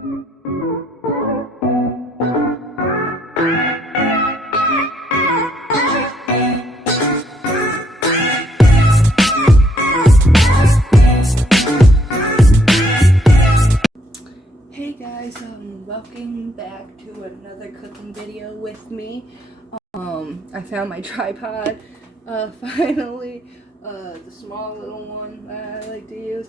Hey guys, welcome back to another cooking video with me. I found my tripod, finally, the small little one that I like to use.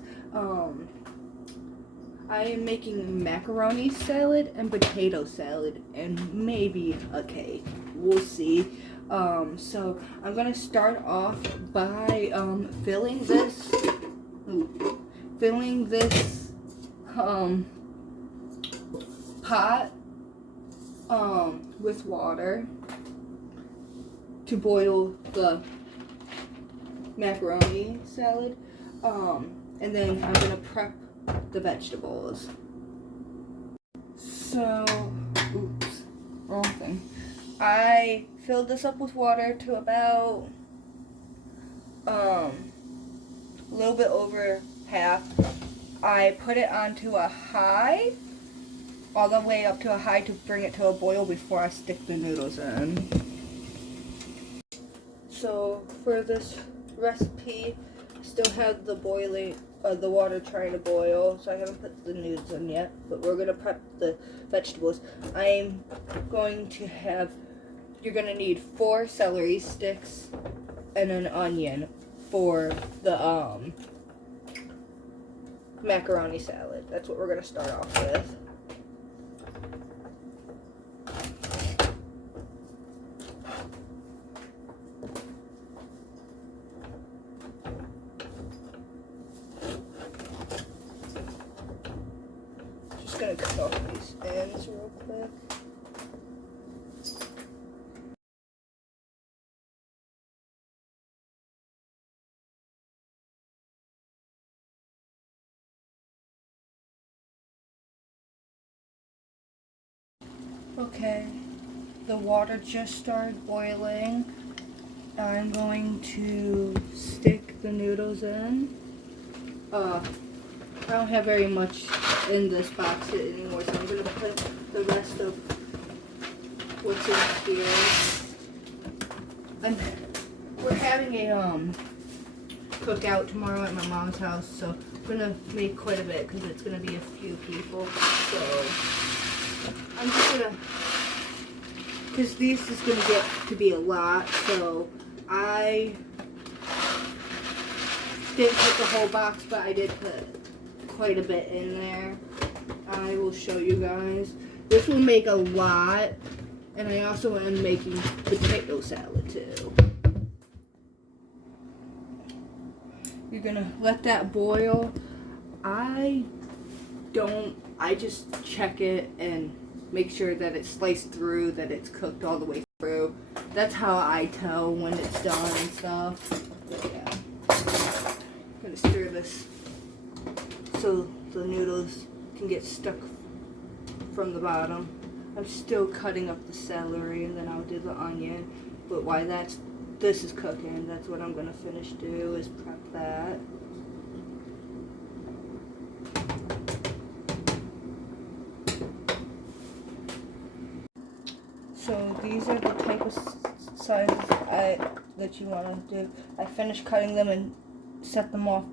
I am making macaroni salad and potato salad and maybe a cake. We'll see. So I'm gonna start off by filling this pot with water to boil the macaroni salad, and then I'm gonna prep the vegetables. So, oops, wrong thing. I filled this up with water to about a little bit over half. I put it onto a high, all the way up to a high to bring it to a boil before I stick the noodles in. So for this recipe, I still have the water trying to boil, so I haven't put the noodles in yet, but we're gonna prep the vegetables. You're gonna need 4 celery sticks and an onion for the macaroni salad. That's what we're gonna start off with. Just gonna cut off these ends real quick. Okay, the water just started boiling. I'm going to stick the noodles in. I don't have very much in this box anymore, so I'm going to put the rest of what's in here. We're having a cookout tomorrow at my mom's house, so I'm going to make quite a bit because it's going to be a few people. So I'm just going to, because this is going to get to be a lot, so I didn't put the whole box, but I did put quite a bit in there. I will show you guys. This will make a lot, and I also am making potato salad too. You're gonna let that boil. I just check it and make sure that it's sliced through, that it's cooked all the way through. That's how I tell when it's done and stuff. But yeah. I'm gonna stir this so the noodles can get stuck from the bottom. I'm still cutting up the celery, and then I'll do the onion. But while this is cooking, that's what I'm gonna finish do is prep that. So these are the type of sizes that you want to do. I finished cutting them and set them off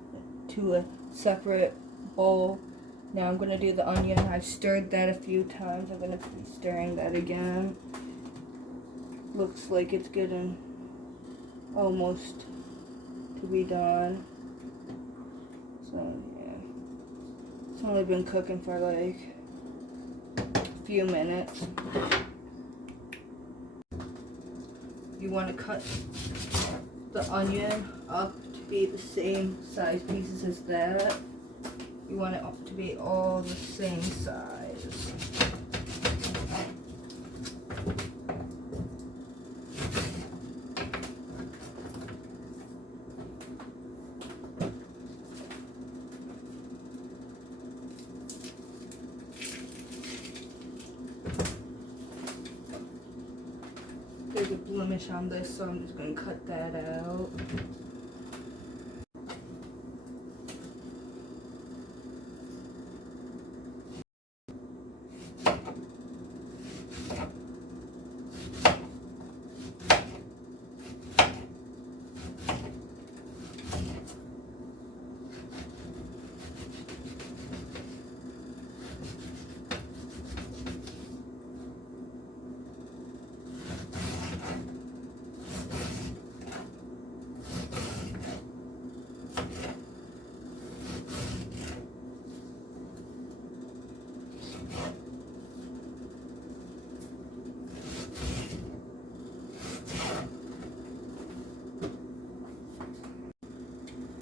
to a separate bowl. Now I'm going to do the onion. I've stirred that a few times. I'm going to be stirring that again. Looks like it's getting almost to be done. So yeah, it's only been cooking for like a few minutes. You want to cut the onion up to be the same size pieces as that. You want it up to be all the same size. There's a blemish on this, so I'm just going to cut that out.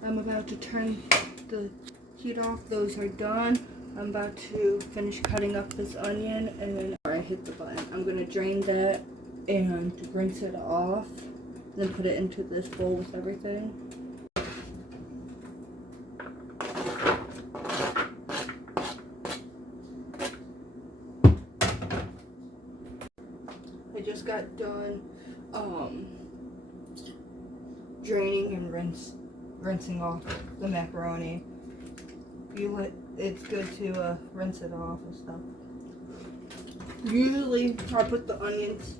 I'm about to turn the heat off. Those are done. I'm about to finish cutting up this onion, and then I hit the button. I'm gonna drain that and rinse it off, then put it into this bowl with everything. I just got done draining and rinsing off the macaroni. It's good to rinse it off and stuff. Usually I put the onions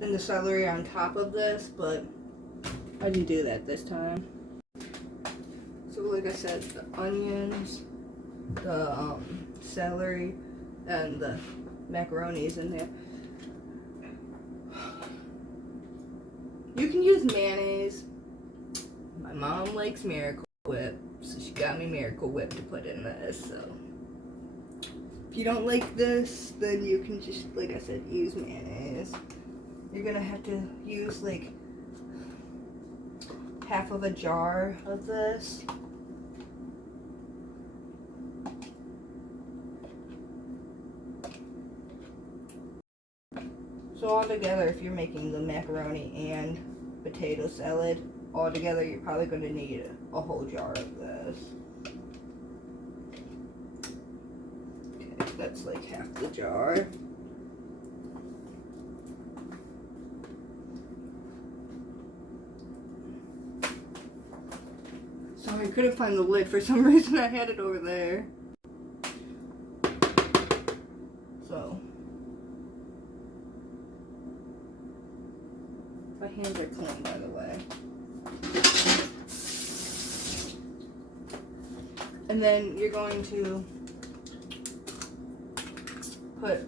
and the celery on top of this, but I didn't do that this time. So like I said, the onions, the celery, and the macaroni is in there. You can use mayonnaise. My mom likes Miracle Whip, so she got me Miracle Whip to put in this. So if you don't like this, then you can just, like I said, use mayonnaise. You're gonna have to use like half of a jar of this. So all together, if you're making the macaroni and potato salad, all together you're probably going to need a whole jar of this. Okay, that's like half the jar. Sorry, I couldn't find the lid for some reason. I had it over there. So my hands are clean, by the way. And then you're going to put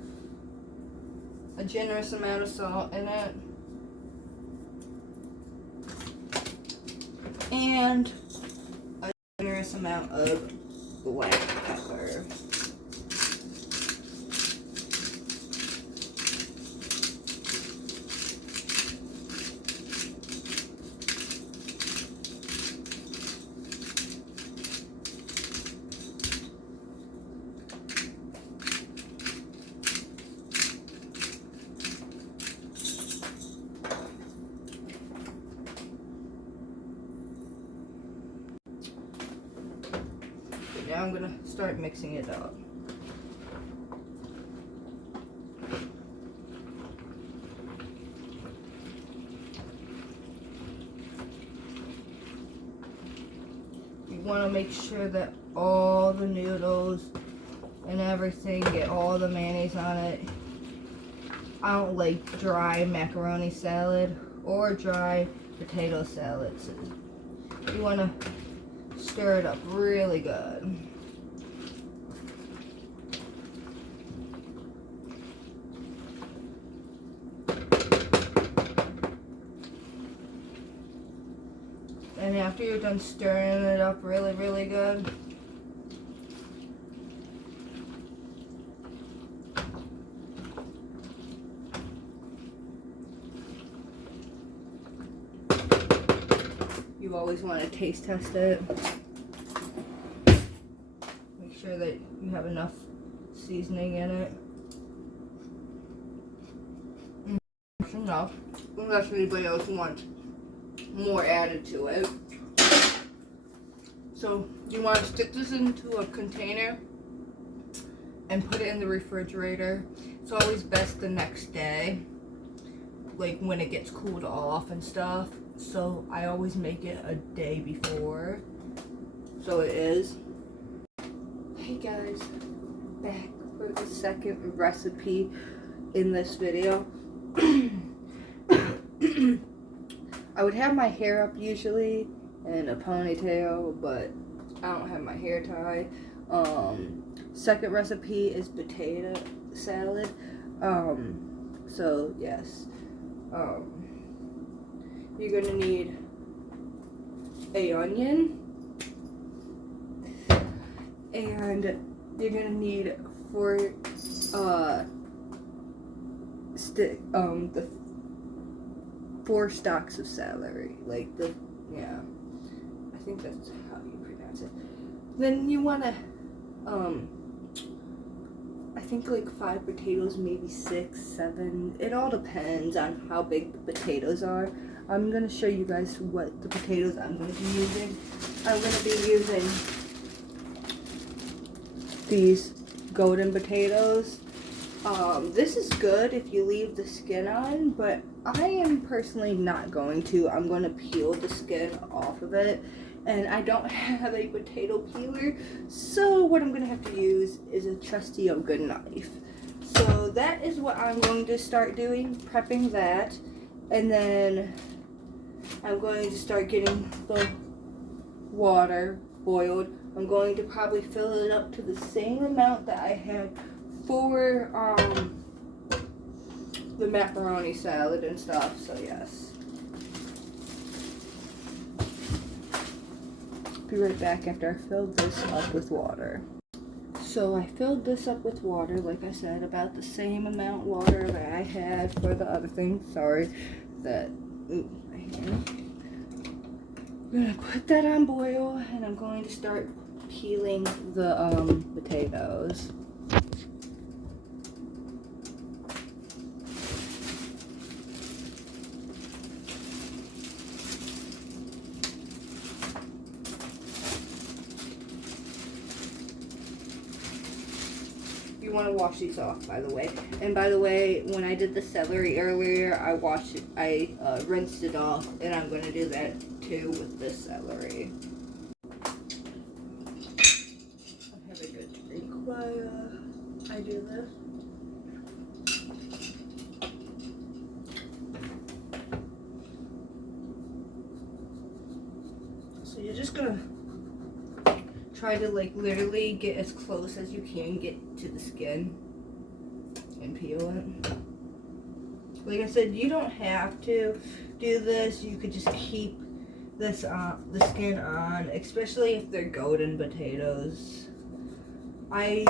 a generous amount of salt in it. And a generous amount of black pepper. Now I'm gonna start mixing it up. You want to make sure that all the noodles and everything get all the mayonnaise on it. I don't like dry macaroni salad or dry potato salads. You want to stir it up really good. And after you're done stirring it up really, really good, you always want to taste test it. Make sure that you have enough seasoning in it. That's enough, unless anybody else wants more added to it. So you want to stick this into a container and put it in the refrigerator. It's always best the next day, like when it gets cooled off and stuff. So I always make it a day before. So it is. Hey guys, back for the second recipe in this video. I would have my hair up usually in a ponytail, but I don't have my hair tied. Second recipe is potato salad. So yes, you're gonna need an onion and you're gonna need 4 the 4 stalks of celery, like yeah, I think that's how you pronounce it. Then you wanna I think like 5 potatoes, maybe 6, 7. It all depends on how big the potatoes are. I'm gonna show you guys what the potatoes I'm gonna be using. I'm gonna be using these golden potatoes. This is good if you leave the skin on, but I am personally not going to. I'm going to peel the skin off of it, and I don't have a potato peeler, so what I'm going to have to use is a trusty old good knife. So that is what I'm going to start doing, prepping that, and then I'm going to start getting the water boiled. I'm going to probably fill it up to the same amount that I had for the macaroni salad and stuff, so yes. Be right back after I filled this up with water. So I filled this up with water, like I said, about the same amount of water that I had for the other thing. Sorry, that, ooh, my hand. I'm gonna put that on boil, and I'm going to start peeling the potatoes. You want to wash these off, by the way. And by the way, when I did the celery earlier, I rinsed it off, and I'm going to do that too with this celery. I'll have a good drink while I do this. So you're just going to try to like literally get as close as you can get to the skin and peel it. Like I said, you don't have to do this. You could just keep this the skin on, especially if they're golden potatoes. I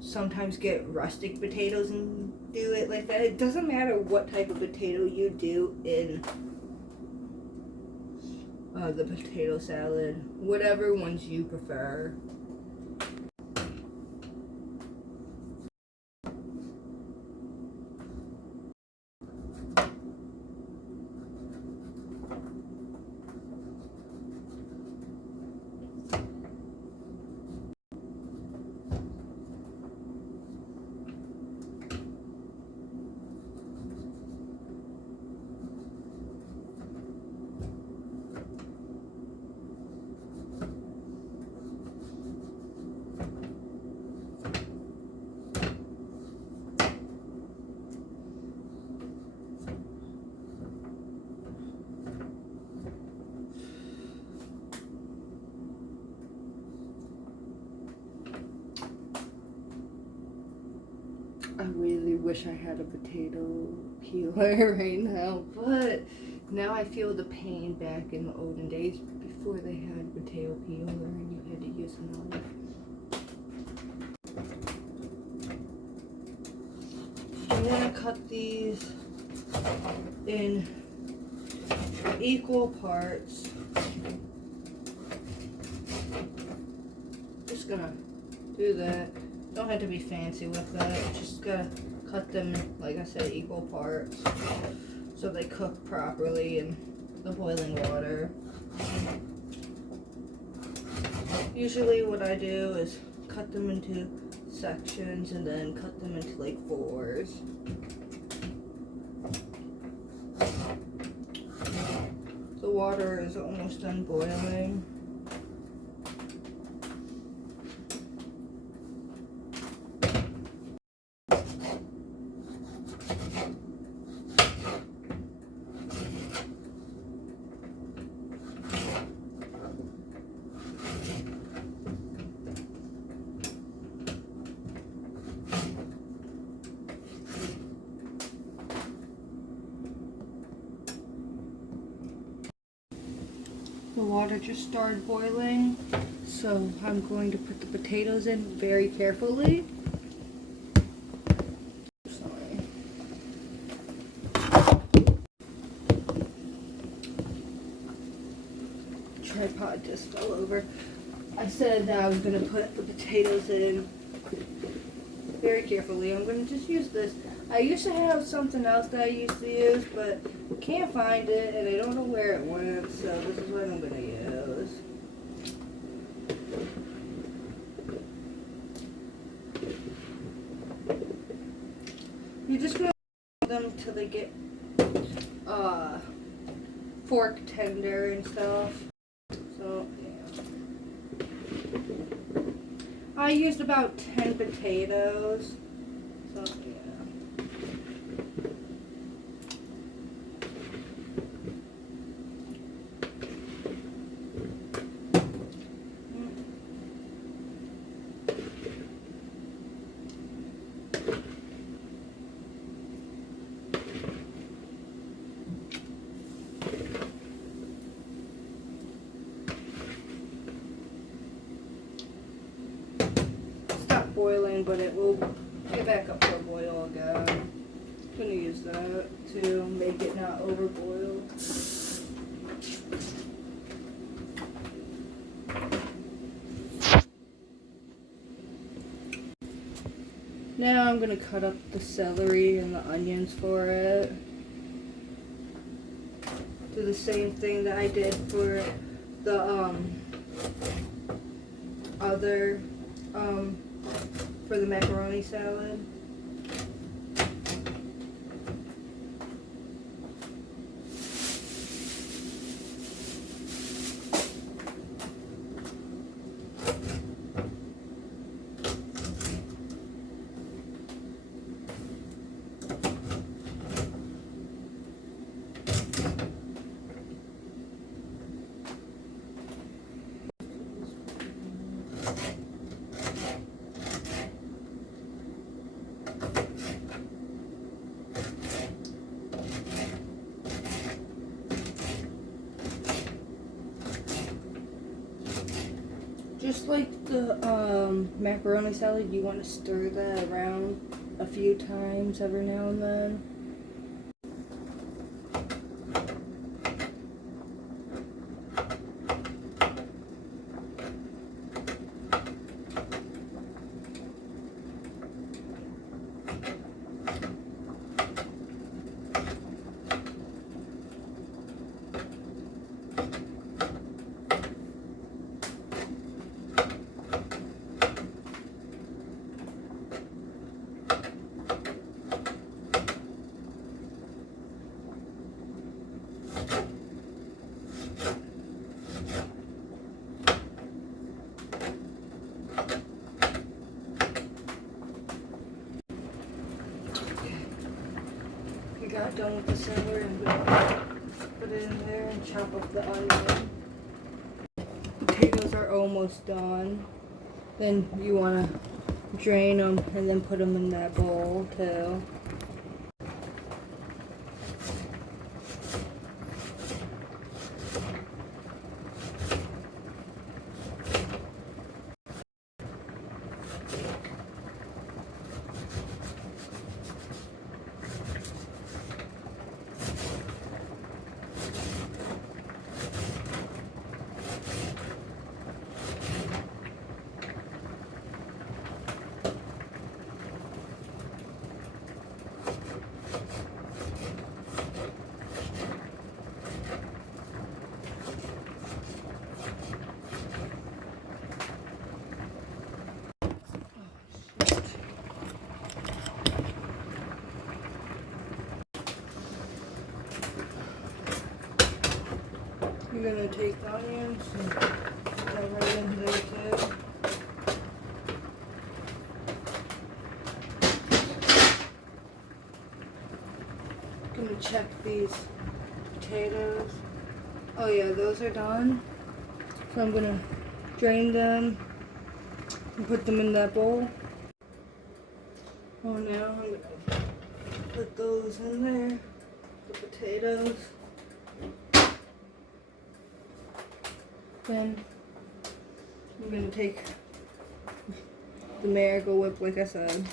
sometimes get rustic potatoes and do it like that. It doesn't matter what type of potato you do in the potato salad, whatever ones you prefer. I really wish I had a potato peeler right now, but now I feel the pain back in the olden days before they had a potato peeler and you had to use a knife. I'm gonna cut these in equal parts. Just gonna do that. Don't have to be fancy with that. Just gotta cut them, like I said, equal parts so they cook properly in the boiling water. Usually what I do is cut them into sections and then cut them into like 4s. The water is almost done boiling. The water just started boiling, so I'm going to put the potatoes in very carefully. Sorry. Tripod just fell over. I said that I was going to put the potatoes in very carefully. I'm going to just use this. I used to have something else that I used to use, but can't find it, and I don't know where it went, so this is what I'm going to use. You're just going to them till they get fork tender and stuff. So, yeah. I used about 10 potatoes. So, yeah. Boiling, but it will get back up to a boil again. I'm going to use that to make it not overboil. Now I'm going to cut up the celery and the onions for it. Do the same thing that I did for the for the macaroni salad. Just like the macaroni salad, you want to stir that around a few times every now and then. Got done with the celery, I'm going to put it in there and chop up the onion. Potatoes are almost done. Then you want to drain them and then put them in that bowl too. You're going to take the onions and put that right into there too. I'm going to check these potatoes. Oh yeah, those are done. So I'm going to drain them and put them in that bowl. Oh, now I'm going to put those in there, the potatoes. Then I'm gonna take the Miracle Whip, like I said.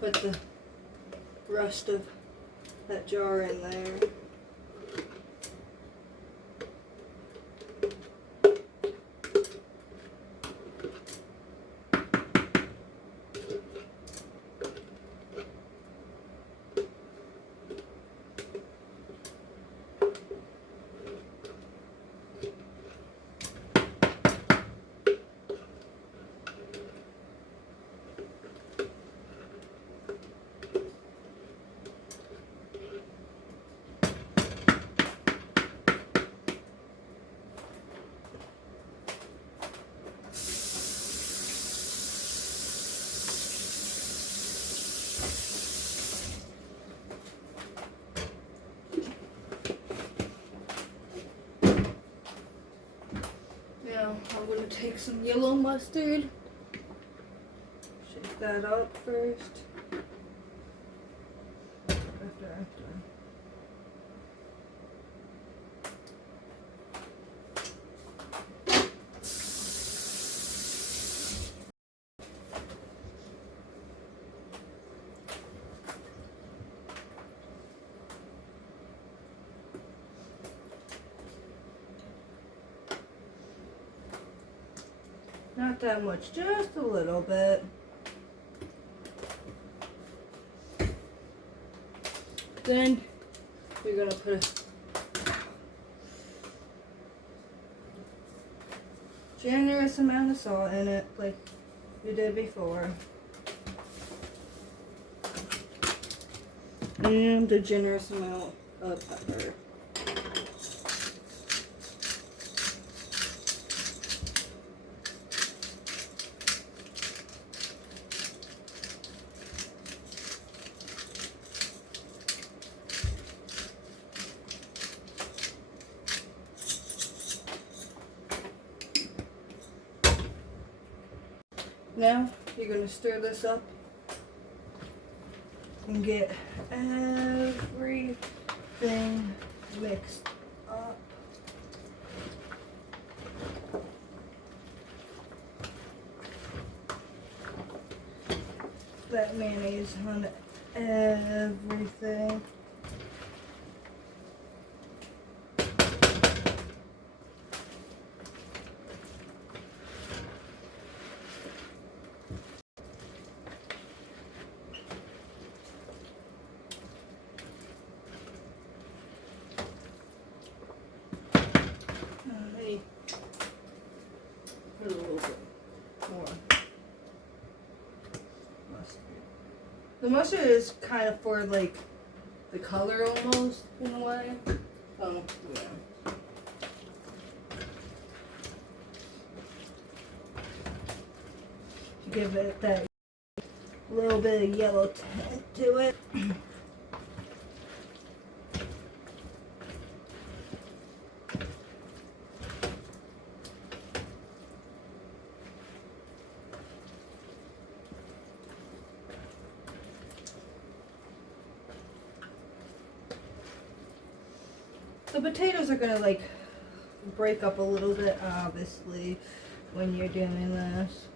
Put the rest of that jar in there. Now I'm going to take some yellow mustard, shake that up first. After. Not that much, just a little bit. Then you're gonna put a generous amount of salt in it, like you did before. And a generous amount of pepper. Now you're going to stir this up and get everything mixed up. That mayonnaise on everything. Put a little bit more mustard. The mustard is kind of for like the color almost in a way. Yeah. To give it that little bit of yellow tint to it. The potatoes are gonna like break up a little bit, obviously, when you're doing this.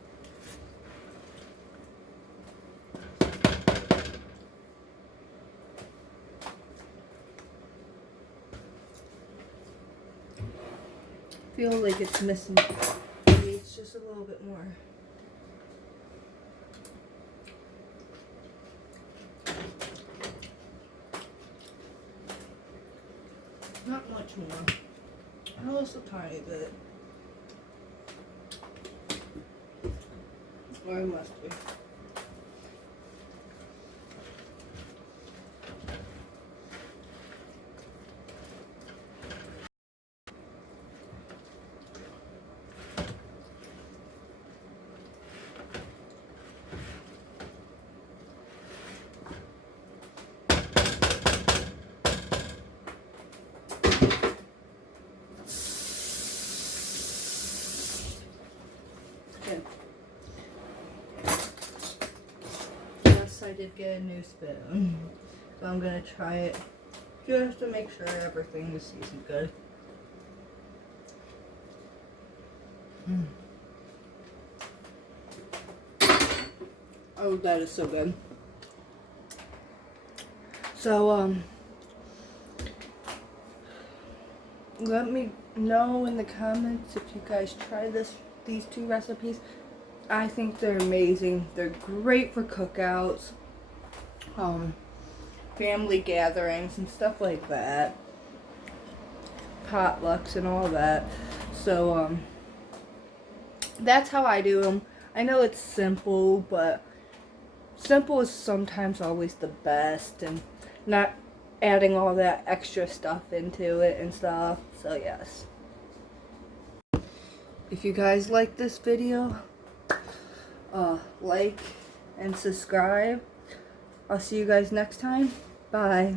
Feel like it's missing. Maybe it's just a little bit more. Not much more. Just a tiny bit. Or it must be. Yes, I did get a new spoon, so I'm gonna try it just to make sure everything is seasoned good. Oh, that is so good. So, let me know in the comments if you guys try these two recipes. I think they're amazing. They're great for cookouts, family gatherings and stuff like that, potlucks and all that. So, that's how I do them. I know it's simple, but simple is sometimes always the best, and not adding all that extra stuff into it and stuff. So yes, if you guys like this video, like and subscribe. I'll see you guys next time. Bye.